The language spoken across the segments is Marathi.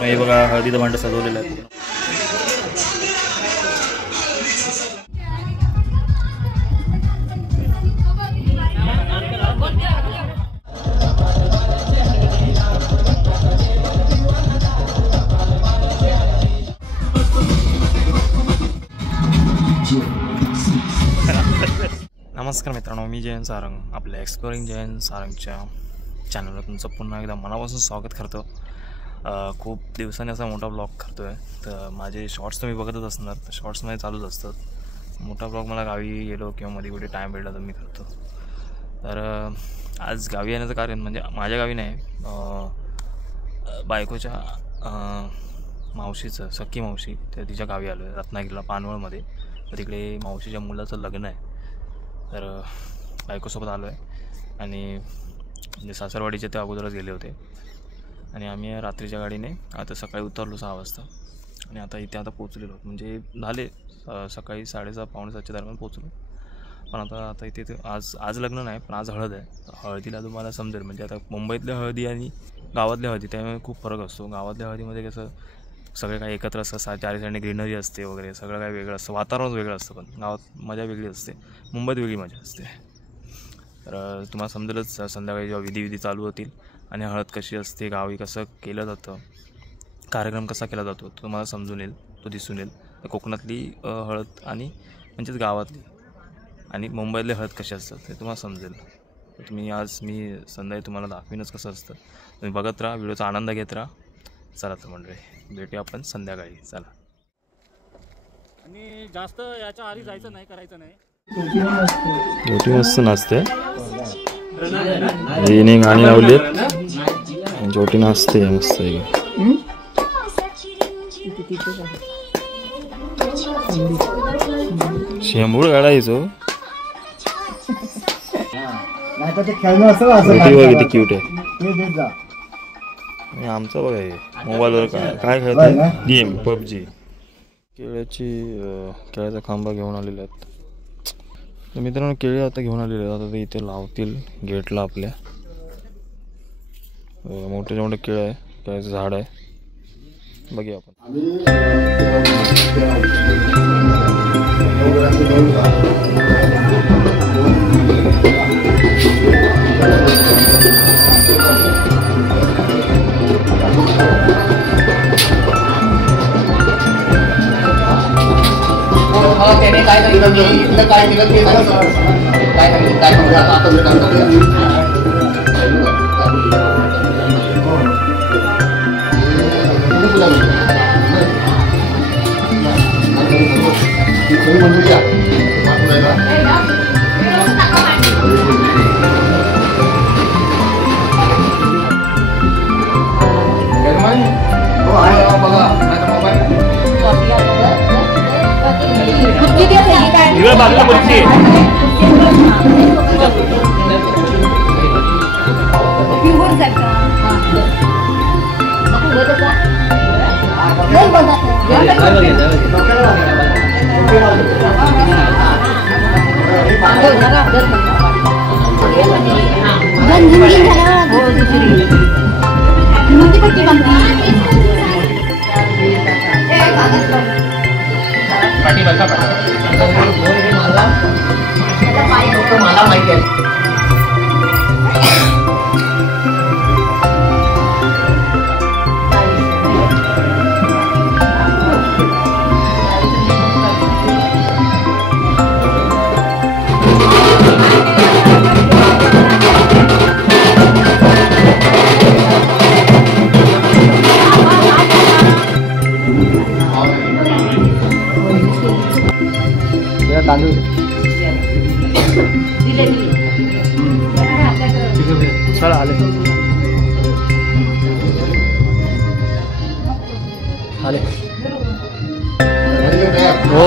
हे बघा हळदीचं भांडं सजवलेलं आहे. नमस्कार मित्रांनो, मी जयंत सारंग आपल्या एक्सप्लोरिंग जयंत सारंगच्या चॅनलवर तुमचं पुन्हा एकदा मनापासून स्वागत करतो. खूप दिवसांनी असा मोठा ब्लॉग करतो आहे. तर माझे शॉर्ट्स तुम्ही बघतच असणार, तर शॉर्ट्समध्ये चालूच असतात. मोठा ब्लॉग मला गावी गेलो किंवा मध्ये कुठे टाईम भेटला तर मी करतो. तर आज गावी येण्याचं कारण म्हणजे माझ्या गावी नाही, बायकोच्या मावशीचं, सख्खी मावशी, तर तिच्या गावी आलो आहे रत्नागिरीला पानवळमध्ये. तर तिकडे मावशीच्या मुलाचं लग्न आहे. तर बायकोसोबत आलो आहे आणि म्हणजे सासरवाडीचे ते अगोदरच गेले होते आणि आम्ही रात्रीच्या गाडीने आता सकाळी उतरलो 6 वाजता आणि आता इथे आता पोचलेलो. म्हणजे झाले सकाळी 6:30 पावणे 7च्या दरम्यान पोचलो. पण आता इथे आज लग्न नाही, पण आज हळद आहे. हळदीला तुम्हाला समजेल, म्हणजे आता मुंबईतल्या हळदी आणि गावातल्या हळदी त्यामुळे खूप फरक असतो. गावातल्या हळदीमध्ये कसं सगळे काही एकत्र असतं, 4 साईडने ग्रीनरी असते वगैरे, सगळं काही वेगळं असतं, वातावरण वेगळं असतं. पण गावात मजा वेगळी असते, मुंबईत वेगळी मजा असते. तर तुम्हाला समजेलच संध्याकाळी जेव्हा विधी चालू होतील आणि हळद कशी असते, गावी कसं केलं जातं, कार्यक्रम कसा केला जातो तो तुम्हाला समजून येईल, तो दिसून येईल. तर कोकणातली हळद आणि म्हणजेच गावातली आणि मुंबईतली हळद कशी असतात ते तुम्हाला समजेल. तर मी संध्याकाळी तुम्हाला दाखवीनच कसं असतं. तुम्ही बघत राहा, व्हिडिओचा आनंद घेत राहा. चला तर मंडळी, भेटूया आपण संध्याकाळी. चला. आणि जास्त याच्या आधी जायचं नाही, करायचं नाही. मोठी मस्त नाचते, हिने गाणी लावलीत, जोटी नाचते मस्त. शेंबूळ गाडायचो, किती क्यूट आहे. आमचं बघा हे मोबाईलवर काय खेळतात, गेम PUBG. केळ्याचा खांबा घेऊन आलेले आहेत. तर मित्रांनो, केळी आता घेऊन आलेले आहेत. आता ते इथे लावतील गेटला आपल्या. मोठे मोठे केळं आहे, केळ्याचं झाड आहे. बघूया आपण. मला माहिती आहे. चला आले हो.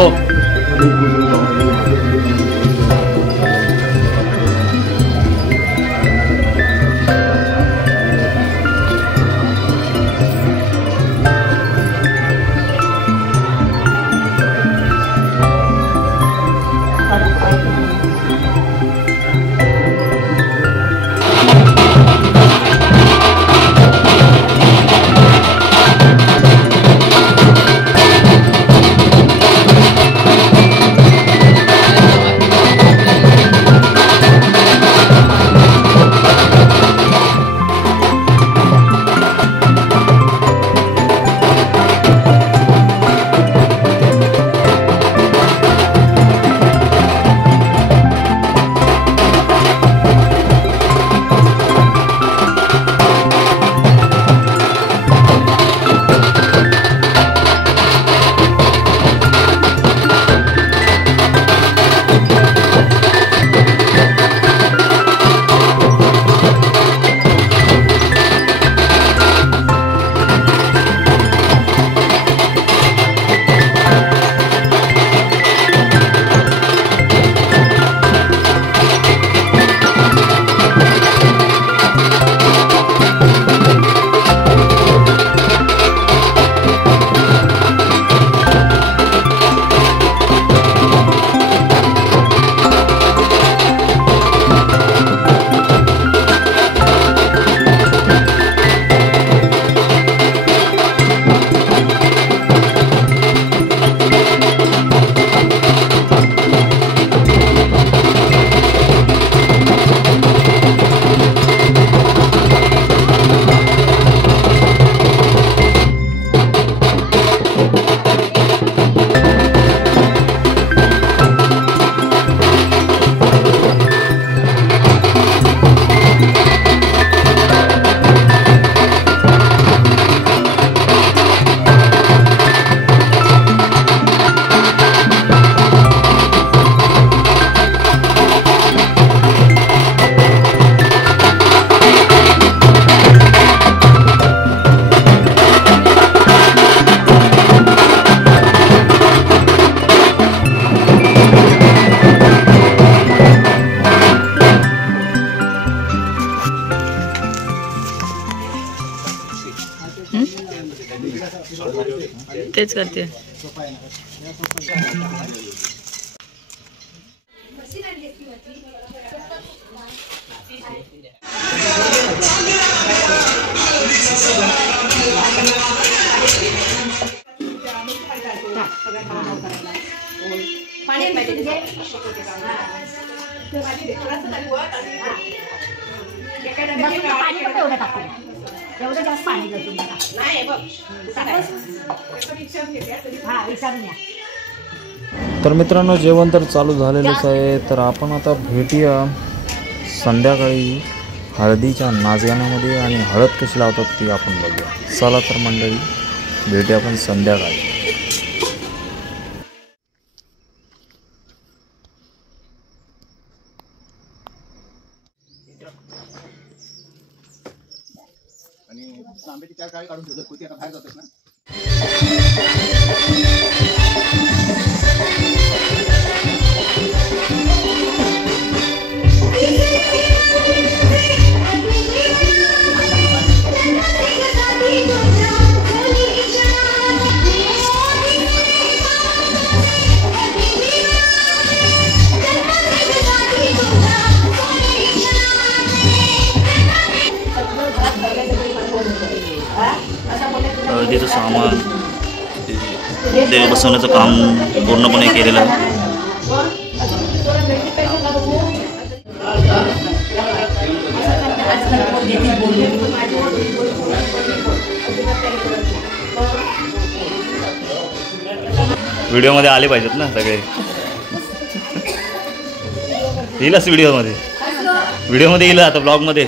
तेच करते. तर मित्रांनो जेवण तर चालू झालेलंच आहे. तर आपण आता भेटूया संध्याकाळी हळदीच्या नाचगाण्यामध्ये आणि हळद कशी लावतात ती आपण बघूया. चला तर मंडळी भेटूया आपण संध्याकाळी. आंब्याची 4 काळी काढून ठेवलं होती, आता बाहेर जातोस ना. हळदीचं सामान देव बसवण्याचं काम पूर्णपणे केलेलं आहे. व्हिडिओमध्ये आले पाहिजेत ना सगळे. येईलच व्हिडिओमध्ये येईल आता ब्लॉगमध्ये.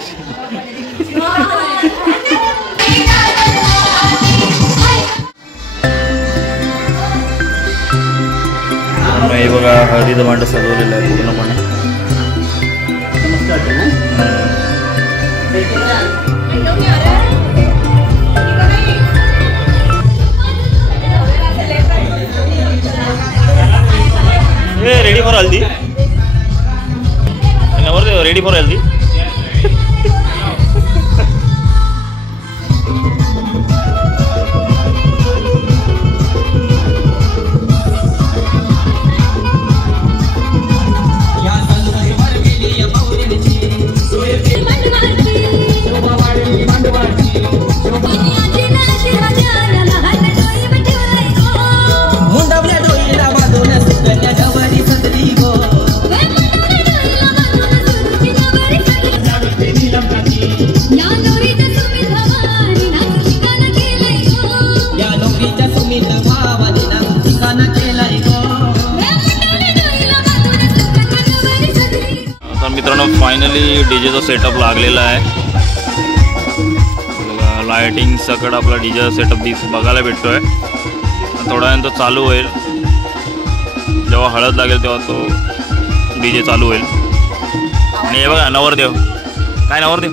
हे बघा हळदीचं भांड सजवलेलं आहे पूर्णपणे. रेडी फॉर हल्दी. नवरदेव रेडी फॉर हल्दी. मित्रांनो फायनली डीजेचा सेटअप लागलेला आहे. लायटिंग सकट आपला डीजेचा सेटअप बघायला भेटतोय. थोड्या वेळानं तो चालू होईल. जेव्हा हळद लागेल तेव्हा तो डीजे चालू होईल. आणि हे बघा नवरदेव. काय नवरदेव.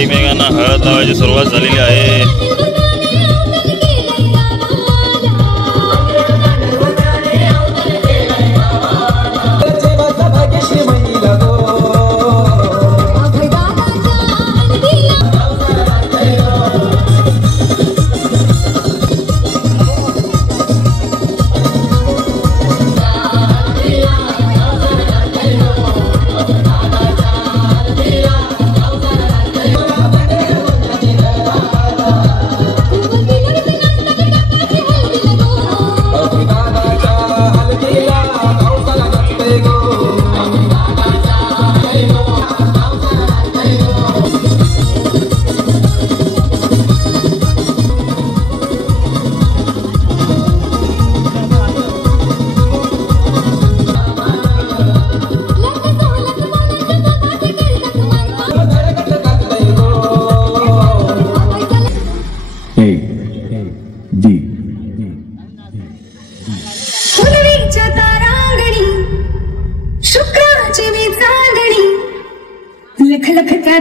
एकमेकांना हळद लावायची सुरुवात झालेली आहे.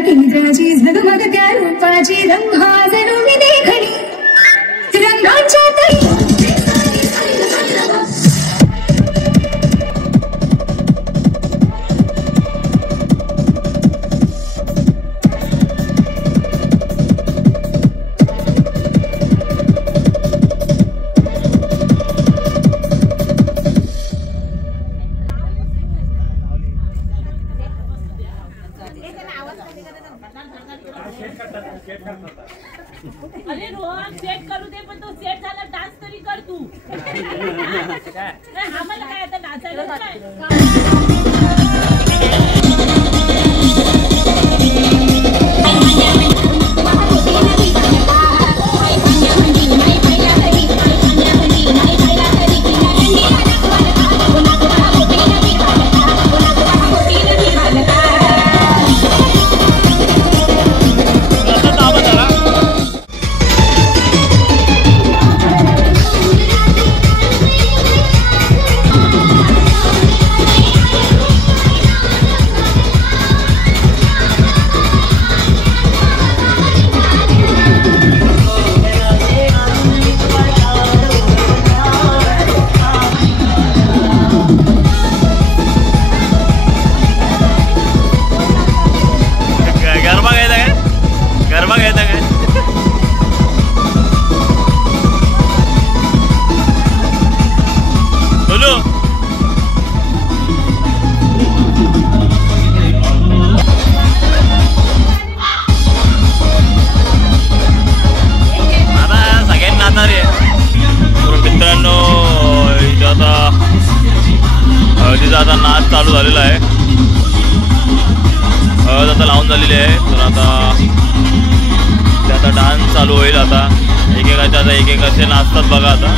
इंद्राची झगमग त्या रूपाची रंभा जणू मी देखणी रंगाच्या अरे रोहन सेट करू दे पण तो सेट झाला डान्स तरी कर तू. आम्हाला काय आता नाचायला आता नाच चालू झालेला आहे. हळद आता लावून झालेली आहे. तर आता डान्स डान्स चालू होईल आता. एकेकाचे नाचतात बघा आता.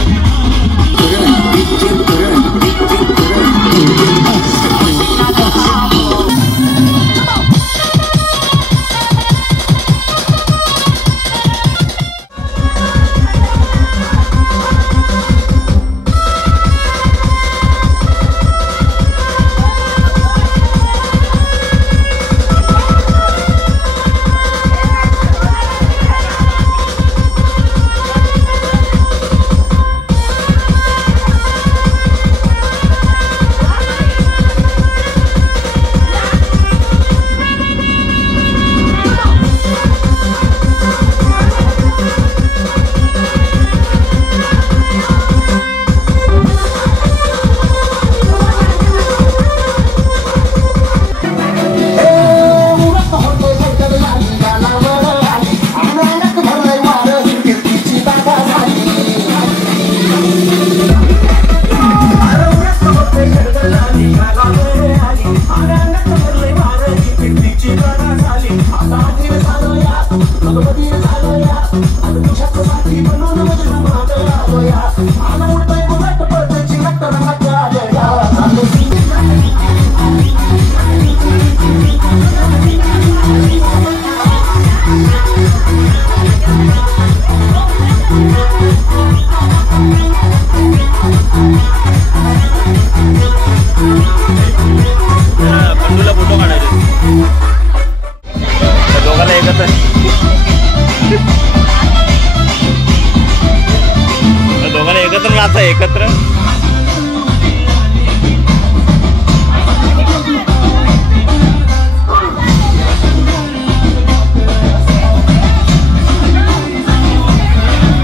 दोघांना एकत्र नाचा एकत्र.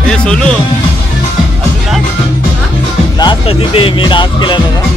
हे सोनू नाच तशी ते मी नाच केला नव्हता.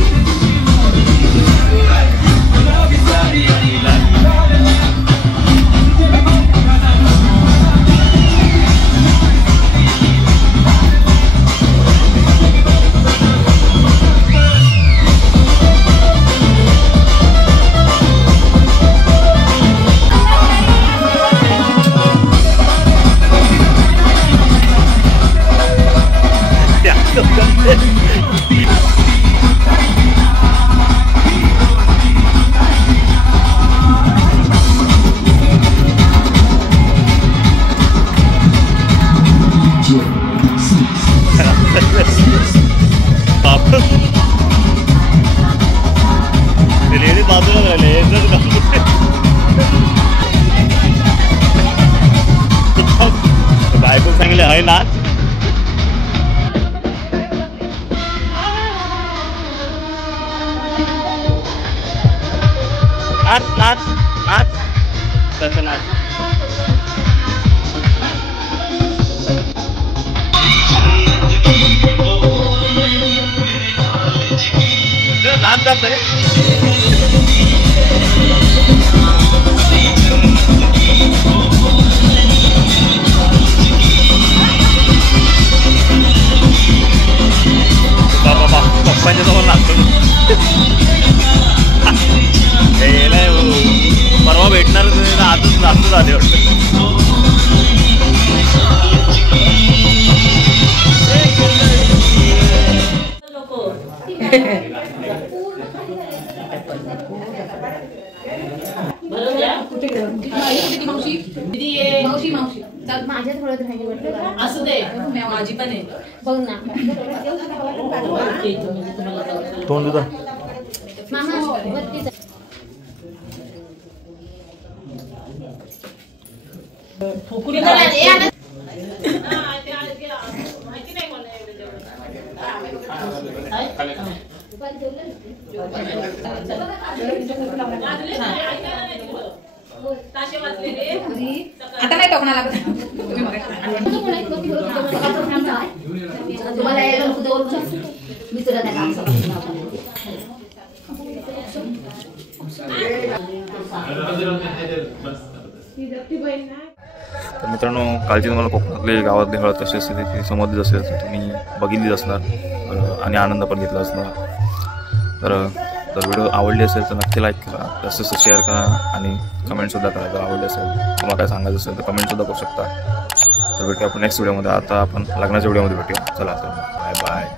लेडी बाजूला राहिले बायको सांगले आहे नाच. नाच नाच नाच तसं नाच. नाच जात रे. बाबा पप्पांच्या जवळ नाचतो. परवा भेटणार आजच नाचतो झाले वाटतं. माझ्या थोडं राहिली वाटतं. असू दे माझी पण आहे बघ ना. तोंड दुधा मामा फुकुरी आता नाही टोकणाला तुम्हाला यायला मी तुला त्या काम तर मित्रांनो, कालची तुम्हाला कोकणातली गावातली हळद कशी असते ती समजलीच असेल, तर तुम्ही बघितलीच असणार आणि आनंद पण घेतला असणार. तर जर व्हिडिओ आवडली असेल तर नक्की लाईक करा, जास्त शेअर करा आणि कमेंटसुद्धा करा. जर आवडली असेल, तुम्हाला काय सांगायचं असेल तर कमेंटसुद्धा करू शकता. तर भेटूया आपण नेक्स्ट व्हिडिओमध्ये. आता आपण लग्नाच्या व्हिडिओमध्ये भेटूया. चला तर बाय बाय.